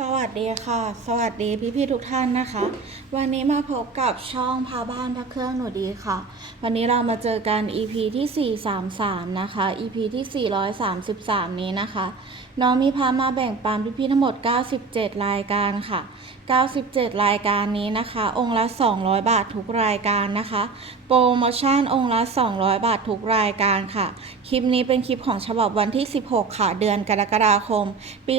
สวัสดีค่ะ สวัสดีพี่พี่ทุกท่านนะคะ วันนี้มาพบกับช่องพาบ้านพักเครื่องหนูดีค่ะ วันนี้เรามาเจอกัน EP ที่ 433 นะคะ EP ที่ 433 นี้นะคะ น้องมีพามาแบ่งปันพี่พี่ทั้งหมด 97 รายการค่ะ 97 รายการนี้นะคะ องค์ละ 200 บาททุกรายการนะคะ โปรโมชั่นองค์ละ 200 บาททุกรายการค่ะ คลิปนี้เป็นคลิปของฉบับวันที่ 16 ค่ะ เดือนกรกฎาคม ปี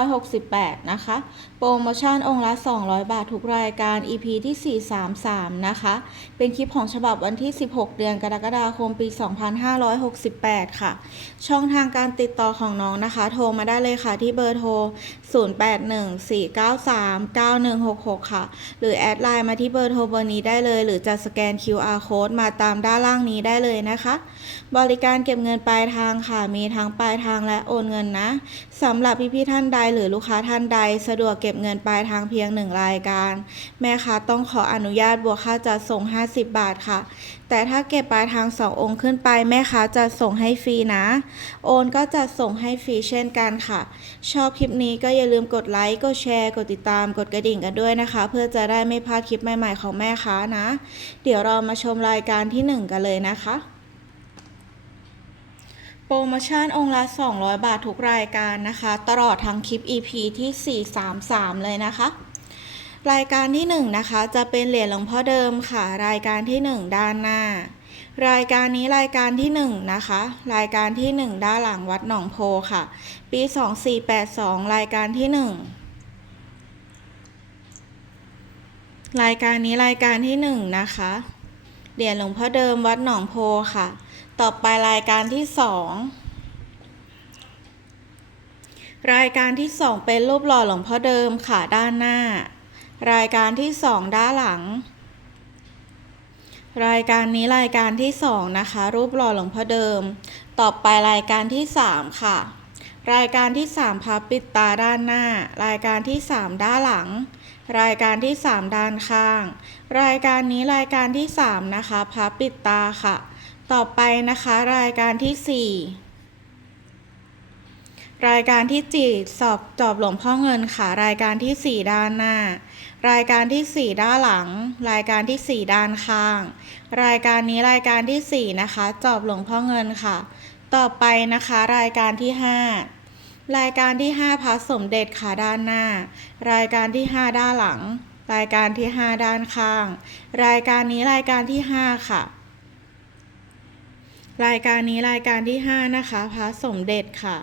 2568 นะคะ โปรโมชั่นองค์ละ 200 บาททุกรายการ EP ที่ 433 นะคะ เป็นคลิปของฉบับวันที่ 16 เดือนกรกฎาคม ปี 2568 ค่ะ ช่องทางการติดต่อของน้องนะคะ โทรมาได้เลยค่ะที่เบอร์โทร3 9 1 6 6 ค่ะ หรือแอดไลน์มาที่เบอร์โทรเบอร์นี้ได้เลย หรือจะสแกน QR code มาตามด้านล่างนี้ได้เลยนะคะ บริการเก็บเงินปลายทางค่ะ มีทั้งปลายทางและโอนเงินนะสำหรับพี่ๆท่านใดหรือลูกค้าท่านใด สะดวกเก็บเงินปลายทางเพียงหนึ่งรายการ แม่ค้าต้องขออนุญาตบวกค่าจัดส่ง 50 บาทค่ะ แต่ถ้าเก็บปลายทาง2องค์ขึ้นไปแม่ค้าจะส่งให้ฟรีนะ โอนก็จะส่งให้ฟรีเช่นกันค่ะ ชอบคลิปนี้ก็อย่าลืมกดไลค์กดแชร์ กดติดตามกดกระดิ่งกันด้วยนะคะ เพื่อจะได้ไม่พลาดคลิปใหม่ๆของแม่ค้านะ เดี๋ยวเรามาชมรายการที่ 1 กันเลยนะคะโปรโมชั่นองค์ละ 200 บาททุกรายการนะคะ ตลอดทั้งคลิป EP ที่ 433 เลยนะคะ รายการที่1นะคะจะเป็นเหรียญหลวงพ่อเดิมค่ะ รายการที่ 1 ด้านหน้า รายการนี้รายการที่1นะคะรายการที่ 1 ด้านหลังวัดหนองโพค่ะ ปี 2482 รายการที่ 1 รายการนี้รายการที่1นะคะเหรียญหลวงพ่อเดิมวัดหนองโพค่ะ ต่อไปรายการที่ 2รายการที่ 2 เป็นรูปหล่อหลวงพ่อเดิมค่ะด้านหน้า รายการที่ 2 ด้านหลัง รายการนี้รายการที่ 2 นะคะ รูปหล่อหลวงพ่อเดิม ต่อไปรายการที่ 3 ค่ะ รายการที่ 3พับปิดตาด้านหน้า รายการที่ 3 ด้านหลัง รายการที่ 3 ด้านข้าง รายการนี้รายการที่ 3 นะคะพับปิดตาค่ะ ต่อไปนะคะรายการที่ 4รายการที่จีสอบจอบหลวงพ่อเงินค่ะ รายการที่ 4 ด้านหน้า รายการที่ 4 ด้านหลัง รายการที่ 4 ด้านข้าง รายการนี้รายการที่ 4 นะคะ จอบหลวงพ่อเงินค่ะ ต่อไปนะคะ รายการที่ 5 รายการที่ 5พระสมเด็จค่ะด้านหน้า รายการที่ 5 ด้านหลัง รายการที่ 5 ด้านข้าง รายการนี้รายการที่ 5 ค่ะ รายการนี้รายการที่ 5 นะคะพระสมเด็จค่ะ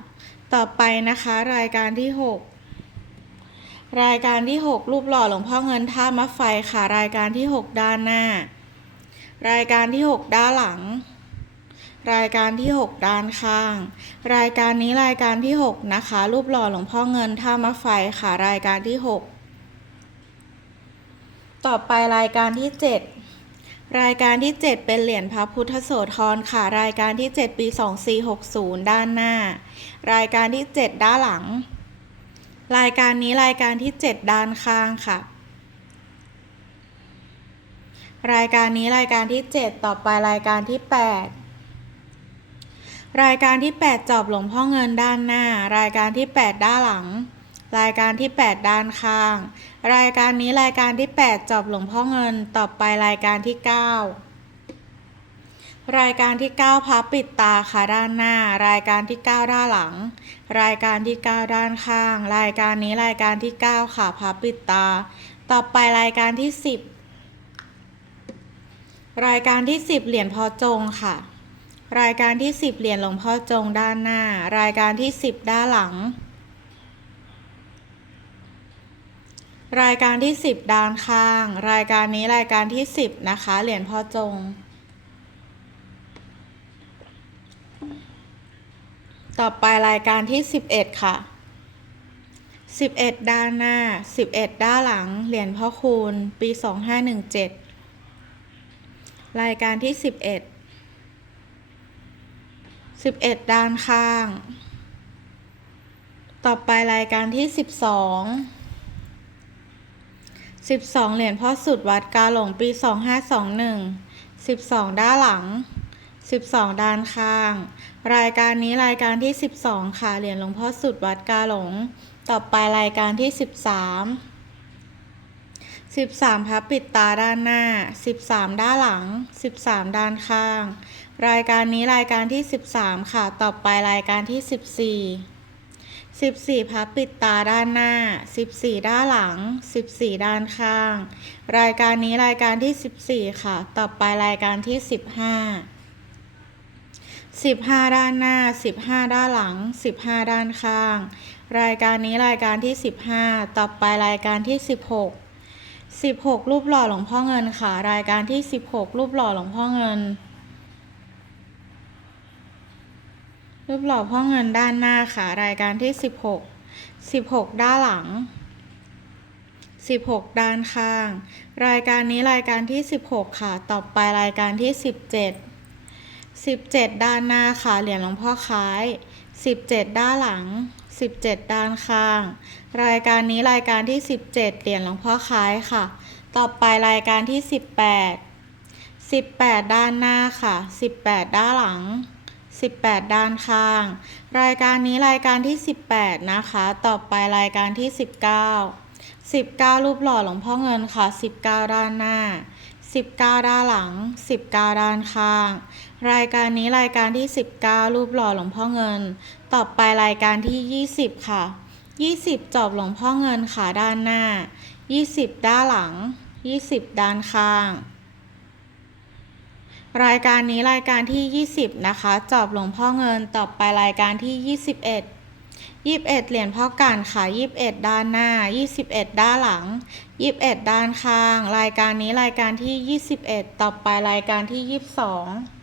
ต่อไปนะคะ รายการที่ 6 รายการที่ 6 รูปหล่อหลวงพ่อเงินท่ามะไฟค่ะ รายการที่ 6 ด้านหน้า รายการที่ 6 ด้านหลัง รายการที่ 6 ด้านข้าง รายการนี้รายการที่ 6 นะคะ รูปหล่อหลวงพ่อเงินท่ามะไฟค่ะ รายการที่ 6 ต่อไปรายการที่ 7รายการที่ 7 เป็นเหรียญพระพุทธโสธรค่ะ รายการที่ 7 ปี 2460 ด้านหน้า รายการที่ 7 ด้านหลัง รายการนี้รายการที่ 7 ด้านข้างค่ะ รายการนี้รายการที่ 7 ต่อไปรายการที่ 8 รายการที่ 8 จอบหลวงพ่อเงินด้านหน้า รายการที่ 8 ด้านหลัง รายการที่ 8 ด้านข้าง รายการนี้รายการที่ 8 จอบหลวงพ่อเงินต่อไปรายการที่ 9รายการที่ 9พับปิดตาค่ะด้านหน้า รายการที่ 9 ด้านหลัง รายการที่ 9 ด้านข้าง รายการนี้รายการที่ 9 ค่ะพับปิดตา ต่อไปรายการที่ 10 รายการที่ 10 เหรียญพอจงค่ะ รายการที่ 10 เหรียญหลวงพ่อจงด้านหน้า รายการที่ 10 ด้านหลัง รายการที่ 10 ด้านข้าง รายการนี้รายการที่ 10 นะคะ เหรียญพ่อจง ต่อไปรายการที่ 11 ค่ะ 11 ด้านหน้า 11 ด้านหลัง เหรียญพ่อคูณ ปี 2517 รายการที่ 11 11 ด้านข้าง ต่อไปรายการที่ 12 12 เหรียญพ่อสุดวัดกาหลงปี 2521 12 ด้านหลัง 12 ด้านข้าง รายการนี้รายการที่ 12 ค่ะ เหรียญหลวงพ่อสุดวัดกาหลง ต่อไปรายการที่สิบสามสิบสามพับปิดตาด้านหน้าสิบสามด้านหลังสิบสามด้านข้าง รายการนี้รายการที่สิบสามค่ะ ต่อไปรายการที่สิบสี่สิบสี่พับปิดตาด้านหน้าสิบสี่ด้านหลังสิบสี่ด้านข้าง รายการนี้รายการที่สิบสี่ค่ะ ต่อไปรายการที่สิ บห้าสิบห้าด้านหน้าสิบห้าด้านหลังสิบห้าด้านข้าง รายการนี้รายการที่สิบห้าต่อไปรายการที่สิบหกสิบหกรูปหล่อหลวงพ่อเงินค่ะ รายการที่สิบหกรูปหล่อหลวงพ่อเงิน รูปหล่อพ่อเงินด้านหน้าค่ะ รายการที่สิบหกสิบหกด้านหลังสิบหกด้านข้าง รายการนี้รายการที่สิบหกค่ะ ต่อไปรายการที่สิ บเจ็ดสิบเจ็ดด้านหน้าค่ะเหรียญหลวงพ่อคล้ายสิบเจ็ดด้านหลังสิบเจ็ดด้านข้าง รายการนี้รายการที่สิบเจ็ดเหรียญหลวงพ่อคล้ายค่ะ ต่อไปรายการที่สิบแปดสิบแปดด้านหน้าค่ะสิบแปดด้านหลังสิบแปดด้านข้าง รายการนี้รายการที่สิบแปดนะคะ ต่อไปรายการที่สิบเก้าสิบเก้ารูปหล่อหลวงพ่อเงินค่ะสิบเก้าด้านหน้าสิบเก้าด้านหลังสิบเก้าด้านข้าง รายการนี้รายการที่ 19 รูปหล่อหลวงพ่อเงิน ต่อไปรายการที่ 20 ค่ะ 20 จอบหลวงพ่อเงินขาด้านหน้า 20 ด้านหลัง 20 ด้านข้าง รายการนี้รายการที่ 20 นะคะ จอบหลวงพ่อเงิน ต่อไปรายการที่ 21 21เหรียญพ่อการค่ะ21ด้านหน้า21ด้านหลัง21ด้านข้าง รายการนี้รายการที่21ต่อไปรายการที่22 22พร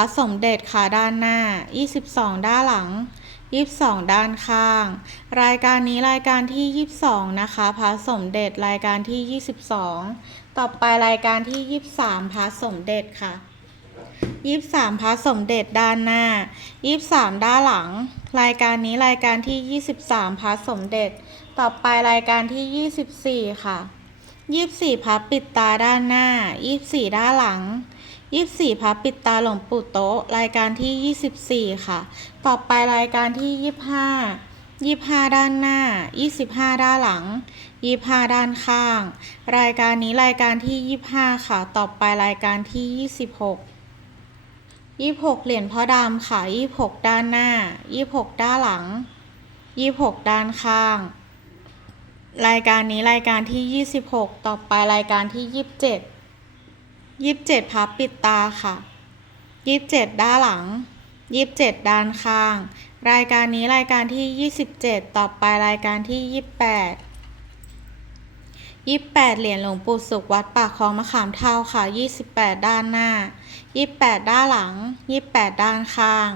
ะสมเด็จค่ะด้านหน้า22ด้านหลัง22ด้านข้าง รายการนี้รายการที่22นะคะพระสมเด็จรายการที่22ต่อไปรายการที่23พระสมเด็จค่ะ23พระสมเด็จด้านหน้า23ด้านหลัง รายการนี้รายการที่23พระสมเด็จ ต่อไปรายการที่24ค่ะ24พับปิดตาด้านหน้า24ด้านหลัง 24พับปิดตาหลวงปู่โต๊ะ รายการที่24ค่ะ ต่อไปรายการที่25 25ด้านหน้า25ด้านหลัง25ด้านข้าง รายการนี้รายการที่25ค่ะ ต่อไปรายการที่26 26เหรียญพ่อดำค่ะ26ด้านหน้า26ด้านหลัง26ด้านข้าง รายการนี้รายการที่26ต่อไปรายการที่ ยี่สิบเจ็ดพับปิดตาค่ะยี่สิบเจ็ดด้านหลังยี่สิบเจ็ดด้านข้าง รายการนี้รายการที่ยี่สิบเจ็ดต่อไปรายการที่ยี่สิบแปด 28 เหรียญหลวงปู่สุขวัดปากคลองมะขามเท่าค่ะ 28 ด้านหน้า 28 ด้านหลัง 28 ด้านข้าง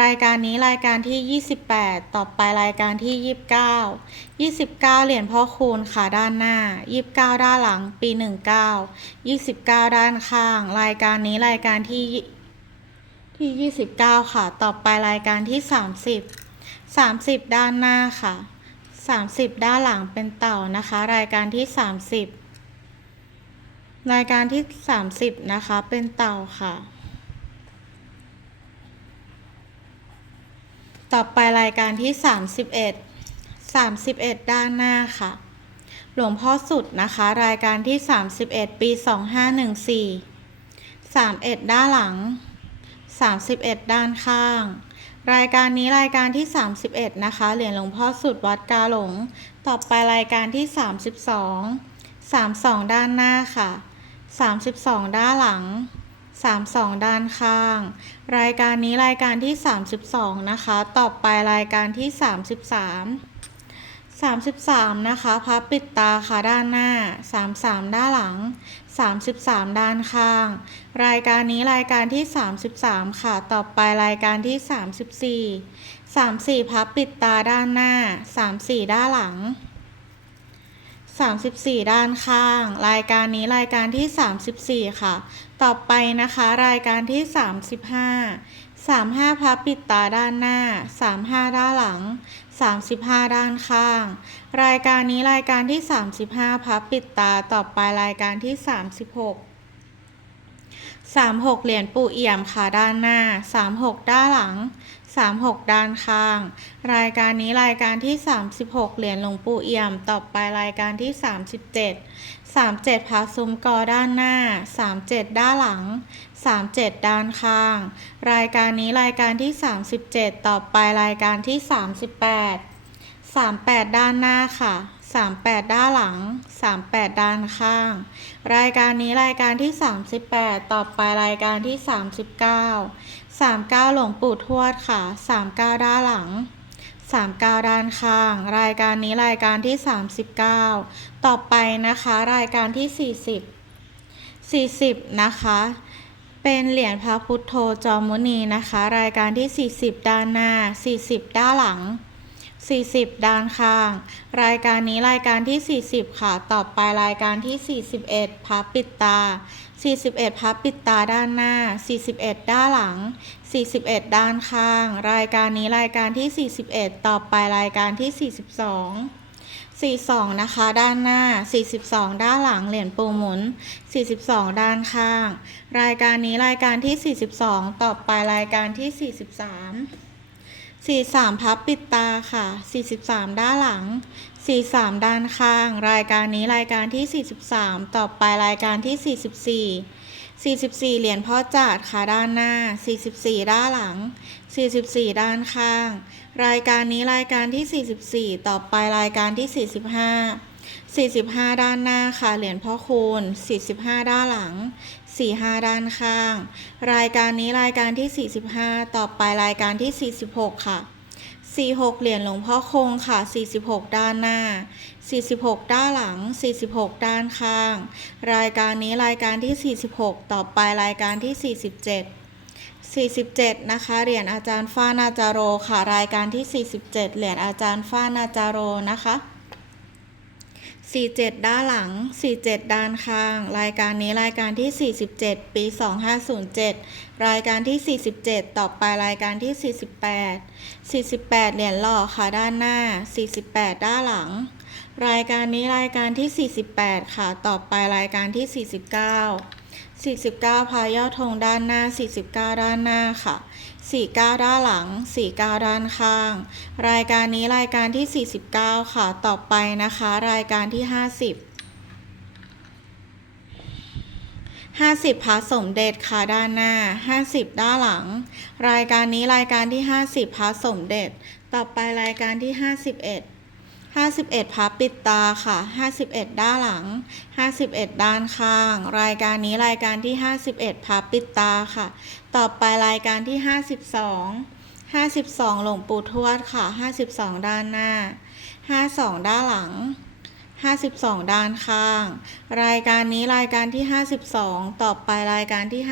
รายการนี้รายการที่ 28 ต่อไปรายการที่ 29 29 เหรียญพ่อคูณค่ะด้านหน้า 29 ด้านหลัง ปี 19 29 ด้านข้าง รายการนี้รายการที่ที่ 29 ค่ะ ต่อไปรายการที่ 30 30 ด้านหน้าค่ะ 30 ด้านหลังเป็นเต่านะคะ รายการที่ 30 รายการที่ 30 นะคะ เป็นเต่าค่ะ ต่อไปรายการที่ 31 31 ด้านหน้าค่ะ หลวงพ่อสุดนะคะ รายการที่ 31 ปี 2514 31 ด้านหลัง 31 ด้านข้าง รายการนี้รายการที่ 31 นะคะ เหรียญหลวงพ่อสุดวัดกาหลง ต่อไปรายการที่ 32 32 ด้านหน้าค่ะ 32 ด้านหลัง 32 ด้านข้าง รายการนี้รายการที่ 32 นะคะ ต่อไปรายการที่ 33 33 นะคะ พับปิดตาค่ะด้านหน้า 33 ด้านหลัง 33 ด้านข้าง รายการนี้รายการที่ 33 ค่ะ ต่อไปรายการที่ 34 34 พับปิดตาด้านหน้า 34 ด้านหลัง 34 ด้านข้าง รายการนี้รายการที่ 34 ค่ะ ต่อไปนะคะ รายการที่ 35 35 พับปิดตาด้านหน้า 35 ด้านหลัง 35 ด้านข้าง รายการนี้รายการที่ 35 พับปิดตาต่อไปรายการที่ 36 36 เหรียญปูเอี่ยมค่ะด้านหน้า 36 ด้านหลัง 36 ด้านข้าง รายการนี้รายการที่ 36 เหรียญหลวงปู่เอี่ยม ต่อไปรายการที่ 37 37พระซุ้มกอด้านหน้า 37 ด้านหลัง 37 ด้านข้าง รายการนี้รายการที่ 37 ต่อไปรายการที่ 38 38 ด้านหน้าค่ะ 38 ด้านหลัง 38 ด้านข้าง รายการนี้รายการที่ 38 ต่อไปรายการที่ 39 39 หลวงปู่ทวดค่ะ 39 ด้านหลัง 39ด้านข้าง รายการนี้รายการที่ 39 ต่อไปนะคะ รายการที่ 40 40 นะคะ เป็นเหรียญพระพุทโธจอมุนีนะคะ รายการที่ 40 ด้านหน้า 40 ด้านหลัง 40 ด้านข้าง รายการนี้รายการที่ 40 ค่ะ ต่อไปรายการที่ 41 พับปิดตา 41 พับปิดตาด้านหน้า 41 ด้านหลัง 41 ด้านข้าง รายการนี้รายการที่ 41 ต่อไปรายการที่ 42 42 นะคะ ด้านหน้า 42 ด้านหลัง เหรียญปูหมุน 42 ด้านข้าง รายการนี้รายการที่ 42 ต่อไปรายการที่ 43 43 พับปิดตาค่ะ 43 ด้านหลัง 43 ด้านข้าง รายการนี้รายการที่ 43 ต่อไปรายการที่ 44 44 เหรียญพ่อจาดค่ะด้านหน้า 44 ด้านหลัง 44 ด้านข้าง รายการนี้รายการที่ 44 ต่อไปรายการที่ 45 45 ด้านหน้าค่ะ เหรียญพ่อคูณ 45 ด้านหลัง 45 ด้านข้าง รายการนี้รายการที่ 45 ต่อไปรายการที่ 46 ค่ะ 46 เหรียญหลวงพ่อคงค่ะ 46 ด้านหน้า 46 ด้านหลัง 46 ด้านข้าง รายการนี้รายการที่ 46 ต่อไปรายการที่ 47 47 นะคะ เหรียญอาจารย์ฟ้านาจาโรค่ะ รายการที่ 47 เหรียญอาจารย์ฟ้านาจาโรนะคะ 47 ด้านหลัง 47 ด้านข้าง รายการนี้รายการที่ 47 ปี 2507 รายการที่ 47 ต่อไปรายการที่ 48 48 เหรียญหล่อค่ะด้านหน้า 48 ด้านหลัง รายการนี้รายการที่ 48 ค่ะ ต่อไปรายการที่ 49 49 พายยอดธงด้านหน้า 49 ด้านหน้าค่ะ 49 ด้านหลัง 49 ด้านข้าง รายการนี้รายการที่ 49 ค่ะ ต่อไปนะคะ รายการที่ 50 50พระสมเด็จค่ะด้านหน้า 50 ด้านหลัง รายการนี้รายการที่ 50พระสมเด็จ ต่อไปรายการที่ 51 51 พับปิดตาค่ะ 51 ด้านหลัง 51 ด้านข้าง รายการนี้รายการที่ 51 พับปิดตาค่ะ ต่อไปรายการที่ 52 52 หลวงปู่ทวดค่ะ 52 ด้านหน้า 52 ด้านหลัง 52 ด้านข้าง รายการนี้รายการที่ 52 ต่อไปรายการที่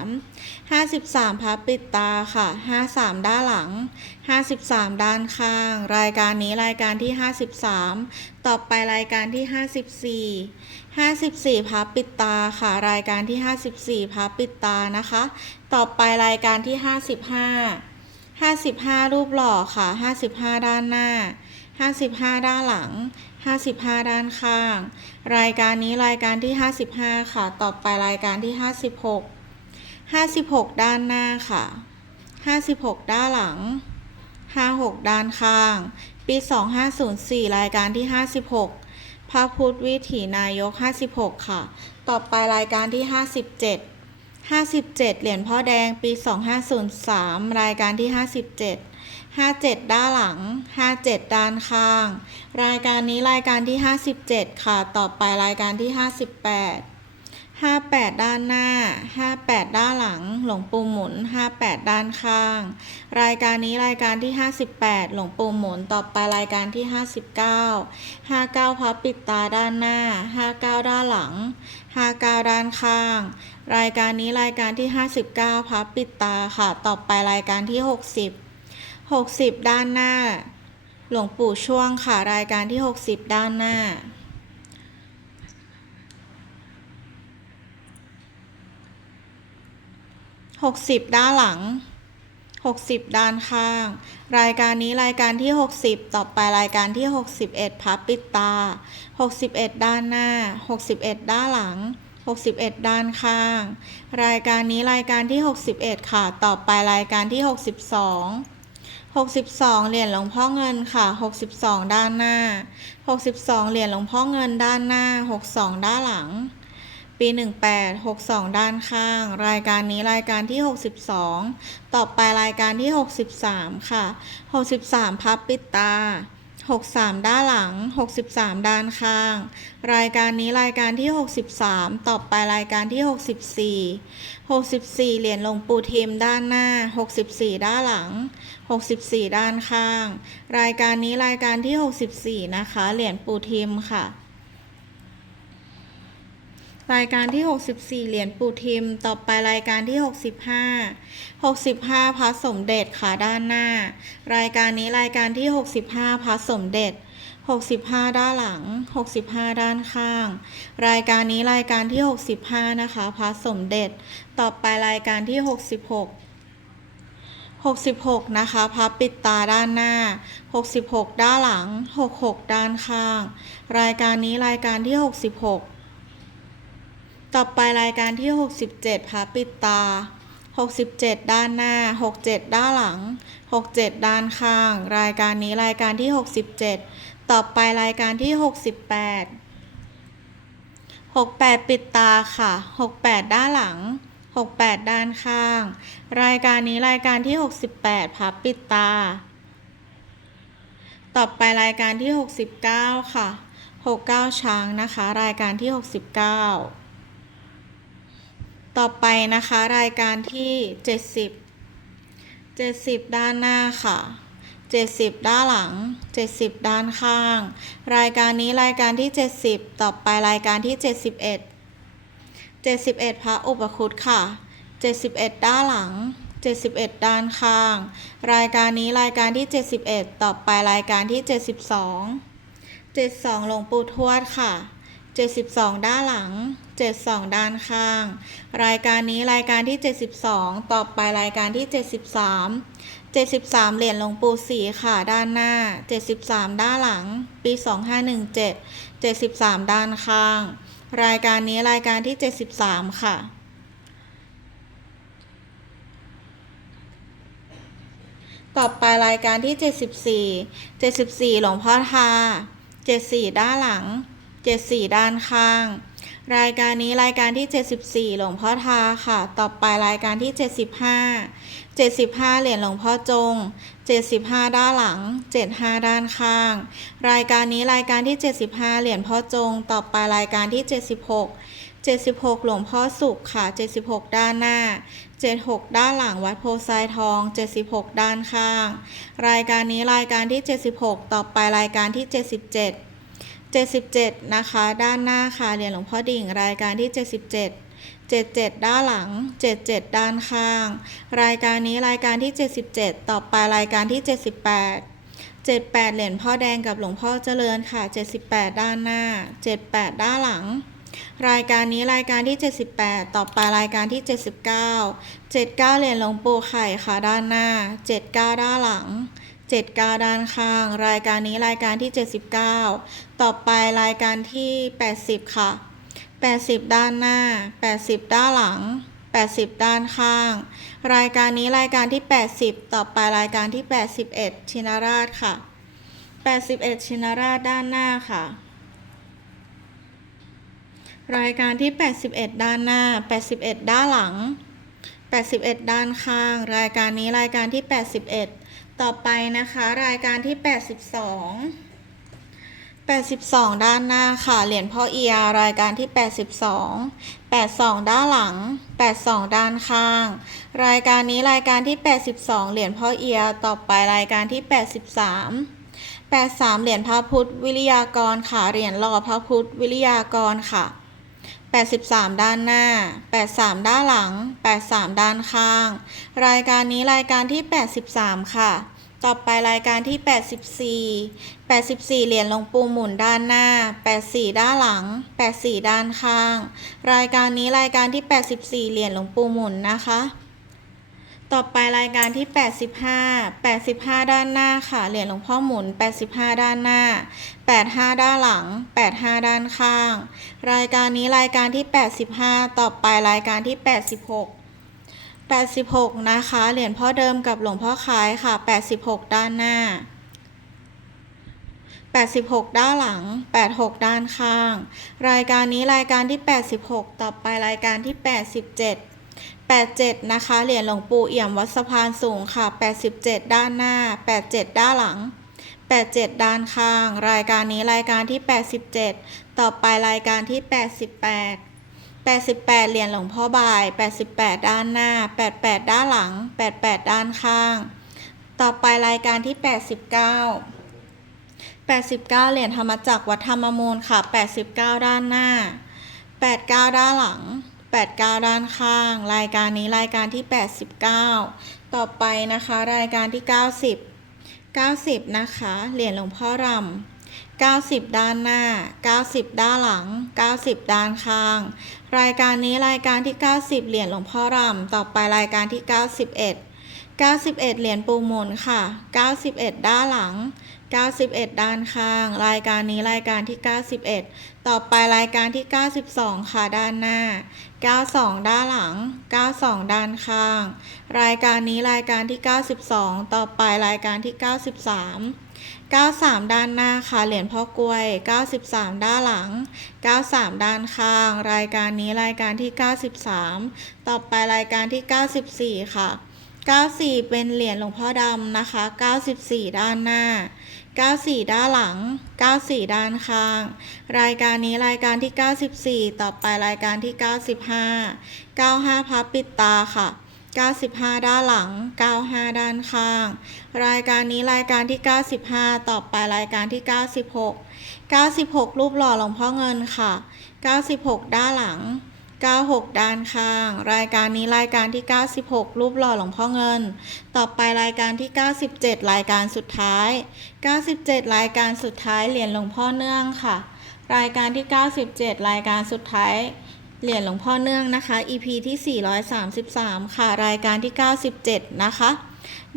53 53พับปิดตาค่ะ 53 ด้านหลัง 53 ด้านข้าง รายการนี้รายการที่ 53 ต่อไปรายการที่ 54 54พับปิดตาค่ะ รายการที่ 54พับปิดตานะคะ ต่อไปรายการที่ 55 55 รูปหล่อค่ะ 55 ด้านหน้า 55 ด้านหลัง 55 ด้านข้าง รายการนี้รายการที่ 55 ค่ะ ต่อไปรายการที่ 56 56 ด้านหน้าค่ะ 56 ด้านหลัง 56 ด้านข้าง ปี 2504 รายการที่ 56 พระพุทธวิถีนายก 56 ค่ะ ต่อไปรายการที่ 57 57 เหรียญพ่อแดงปี 2503 รายการที่ 57 57 ด้านหลัง 57 ด้านข้าง รายการนี้รายการที่ 57 ค่ะ ต่อไปรายการที่ 58 58 ด้านหน้า 58 ด้านหลัง หลวงปู่หมุน 58 ด้านข้าง รายการนี้รายการที่ 58 หลวงปู่หมุน ต่อไปรายการที่ 59 59พับปิดตาด้านหน้า 59 ด้านหลัง 59 ด้านข้าง รายการนี้รายการที่ 59พับปิดตาค่ะ ต่อไปรายการที่ 60 60 ด้านหน้า หลวงปู่ช่วงค่ะรายการที่ 60 ด้านหน้า 60 ด้านหลัง 60 ด้านข้าง รายการนี้รายการที่ 60 ต่อไปรายการที่ 61พับปิดตา 61 ด้านหน้า 61 ด้านหลัง61 ด้านข้าง รายการนี้รายการที่ 61 ค่ะ ต่อไปรายการที่ 62 62 เหรียญหลวงพ่อเงินค่ะ 62 ด้านหน้า 62 เหรียญหลวงพ่อเงินด้านหน้า 62 ด้านหลัง ปี 18 62 ด้านข้าง รายการนี้รายการที่ 62 ต่อไปรายการที่ 63 ค่ะ 63 พับปิดตา 63 ด้านหลัง 63 ด้านข้าง รายการนี้รายการที่ 63 ต่อไปรายการที่ 64 64 เหรียญหลวงปู่ทิมด้านหน้า 64 ด้านหลัง 64 ด้านข้าง รายการนี้รายการที่ 64 นะคะ เหรียญปู่ทิมค่ะ รายการที่ 64 เหรียญปูทิม ต่อไปรายการที่ 65 65พระสมเด็จค่ะด้านหน้า รายการนี้รายการที่ 65พระสมเด็จ 65 ด้านหลัง 65 ด้านข้าง รายการนี้รายการที่ 65 นะคะพระสมเด็จ ต่อไปรายการที่ 66 66 นะคะ พับปิดตาด้านหน้า 66 ด้านหลัง 66 ด้านข้าง รายการนี้รายการที่ 66 ต่อไปรายการที่ 67พับปิดตา 67 ด้านหน้า 67 ด้านหลัง 67 ด้านข้าง รายการนี้รายการที่ 67 ต่อไปรายการที่ 68 68 ปิดตาค่ะ 68 ด้านหลัง 68 ด้านข้าง รายการนี้รายการที่ 68พับปิดตา ต่อไปรายการที่ 69 ค่ะ 69 ช้างนะคะ รายการที่ 69 ต่อไปนะคะรายการที่ 70 70 ด้านหน้าค่ะ 70 ด้านหลัง 70 ด้านข้าง รายการนี้รายการที่ 70 ต่อไปรายการที่ 71 71 พระอุปคุตค่ะ 71 ด้านหลัง 71 ด้านข้าง รายการนี้รายการที่ 71 ต่อไปรายการที่ 72 72 หลวงปู่ทวดค่ะ 72 ด้านหลัง 72 ด้านข้าง รายการนี้รายการที่ 72 ต่อไปรายการที่ 73 73 เหรียญหลวงปู่ศรีค่ะด้านหน้า 73 ด้านหลัง ปี 2517 73 ด้านข้าง รายการนี้รายการที่ 73 ค่ะต่อไปรายการที่ 74 74 หลวงพ่อทา 74 ด้านหลัง 74 ด้านข้าง รายการนี้รายการที่ 74 หลวงพ่อทาค่ะ ต่อไปรายการที่ 75 75 เหรียญหลวงพ่อจง 75 ด้านหลัง 75 ด้านข้าง รายการนี้รายการที่ 75 เหรียญพ่อจง ต่อไปรายการที่ 76 76 หลวงพ่อสุขค่ะ 76 ด้านหน้า 76 ด้านหลังวัดโพไซทอง 76 ด้านข้าง รายการนี้รายการที่ 76 ต่อไปรายการที่ 77 77 นะคะ ด้านหน้าค่ะเหรียญหลวงพ่อดิ่งรายการที่ 77 77 ด้านหลัง 77 ด้านข้าง รายการนี้รายการที่ 77 ต่อไปรายการที่ 78 78 เหรียญพ่อแดงกับหลวงพ่อเจริญค่ะ 78 ด้านหน้า 78 ด้านหลัง รายการนี้รายการที่ 78 ต่อไปรายการที่ 79 79 เหรียญหลวงปู่ไข่ค่ะด้านหน้า 79 ด้านหลัง 79ด้านข้าง รายการนี้รายการที่ 79 ต่อไปรายการที่ 80 ค่ะ 80 ด้านหน้า 80 ด้านหลัง 80 ด้านข้าง รายการนี้รายการที่ 80 ต่อไปรายการที่ 81 ชินราชค่ะ 81 ชินราชด้านหน้าค่ะ รายการที่ 81 ด้านหน้า 81 ด้านหลัง 81 ด้านข้าง รายการนี้รายการที่ 81 ต่อไปนะคะรายการที่ 82 82 ด้านหน้าค่ะ เหรียญพ่อเอียรายการที่ 82 82 ด้านหลัง 82 ด้านข้าง รายการนี้รายการที่ 82 เหรียญพ่อเอียต่อไปรายการที่ 83 83 เหรียญพระพุทธวิริยากรค่ะเหรียญหล่อพระพุทธวิริยากรค่ะ 83 ด้านหน้า 83 ด้านหลัง 83 ด้านข้าง รายการนี้รายการที่ 83 ค่ะ ต่อไปรายการที่ 84 84 เหรียญลงปูหมุนด้านหน้า 84 ด้านหลัง 84 ด้านข้าง รายการนี้รายการที่ 84 เหรียญลงปูหมุนนะคะ ต่อไปรายการที่ 85 85 ด้านหน้าค่ะ เหรียญหลวงพ่อหมุน 85 ด้านหน้า 85 ด้านหลัง 85 ด้านข้าง รายการนี้รายการที่ 85 ต่อไปรายการที่ 86 86 นะคะ เหรียญพ่อเดิมกับหลวงพ่อคล้ายค่ะ 86 ด้านหน้า 86 ด้านหลัง 86 ด้านข้าง รายการนี้รายการที่ 86 ต่อไปรายการที่ 87 87 นะคะ เหรียญหลวงปู่เอี่ยมวัดสะพานสูงค่ะ 87 ด้านหน้า 87 ด้านหลัง 87 ด้านข้าง รายการนี้รายการที่ 87 ต่อไปรายการที่ 88 88 เหรียญหลวงพ่อบาย 88 ด้านหน้า 88 ด้านหลัง 88 ด้านข้าง ต่อไปรายการที่ 89 89 เหรียญธรรมจักรวัดธรรมมูลค่ะ 89 ด้านหน้า 89 ด้านหลัง 89 ด้านข้าง รายการนี้รายการที่ 89 ต่อไปนะคะ รายการที่ 90 90 นะคะ เหรียญหลวงพ่อรำ 90 ด้านหน้า 90 ด้านหลัง 90 ด้านข้าง รายการนี้รายการที่ 90 เหรียญหลวงพ่อรำต่อไปรายการที่ 91 91 เหรียญปูมุนค่ะ 91 ด้านหลัง 91 ด้านข้าง รายการนี้รายการที่ 91 ต่อไปรายการที่ 92 ค่ะด้านหน้า 92 ด้านหลัง 92 ด้านข้าง รายการนี้รายการที่ 92 ต่อไปรายการที่ 93 93 ด้านหน้าค่ะ เหรียญพ่อกล้วย 93 ด้านหลัง 93 ด้านข้าง รายการนี้รายการที่ 93 ต่อไปรายการที่ 94 ค่ะ 94 เป็นเหรียญหลวงพ่อดำนะคะ 94 ด้านหน้า 94 ด้านหลัง 94 ด้านข้าง รายการนี้รายการที่ 94 ต่อไปรายการที่ 95 95 พับปิดตาค่ะ 95 ด้านหลัง 95 ด้านข้าง รายการนี้รายการที่ 95 ต่อไปรายการที่ 96 96 รูปหล่อหลวงพ่อเงินค่ะ 96 ด้านหลัง 96 ด้านข้าง รายการนี้รายการที่ 96 รูปหล่อหลวงพ่อเงิน ต่อไปรายการที่ 97 รายการสุดท้าย 97 รายการสุดท้ายเหรียญหลวงพ่อเนื่องค่ะ รายการที่ 97 รายการสุดท้าย เหรียญหลวงพ่อเนื่องนะคะ EP ที่ 433 ค่ะ รายการที่ 97 นะคะ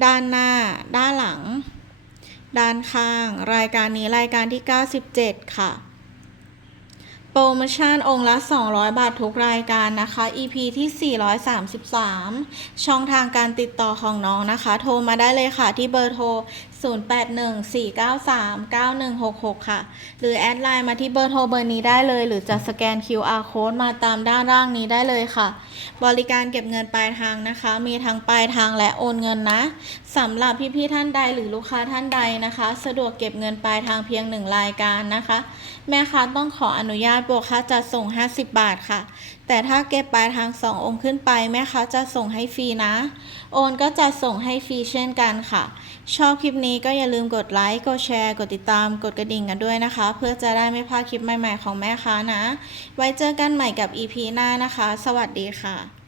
ด้านหน้า ด้านหลัง ด้านข้าง รายการนี้รายการที่ 97 ค่ะ โปรโมชั่นองค์ละ 200 บาททุกรายการนะคะ EP ที่ 433 ช่องทางการติดต่อของน้องนะคะ โทรมาได้เลยค่ะที่เบอร์โทร 0814939166 ค่ะ หรือแอดไลน์มาที่เบอร์โทรเบอร์นี้ได้เลย หรือจะสแกน QR code มาตามด้านล่างนี้ได้เลยค่ะ บริการเก็บเงินปลายทางนะคะ มีทั้งปลายทางและโอนเงินนะสำหรับพี่ๆท่านใดหรือลูกค้าท่านใดนะคะ สะดวกเก็บเงินปลายทางเพียงหนึ่งรายการนะคะ แม่ค้าต้องขออนุญาตบวกค่าจัดส่ง 50 บาทค่ะ แต่ถ้าเก็บปลายทาง 2 องค์ขึ้นไปแม่ค้าจะส่งให้ฟรีนะ โอนก็จะส่งให้ฟรีเช่นกันค่ะ ชอบคลิปนี้ก็อย่าลืมกดไลค์ กดแชร์ กดติดตาม กดกระดิ่งกันด้วยนะคะ เพื่อจะได้ไม่พลาดคลิปใหม่ๆของแม่ค้านะ ไว้เจอกันใหม่กับ EP หน้านะคะ สวัสดีค่ะ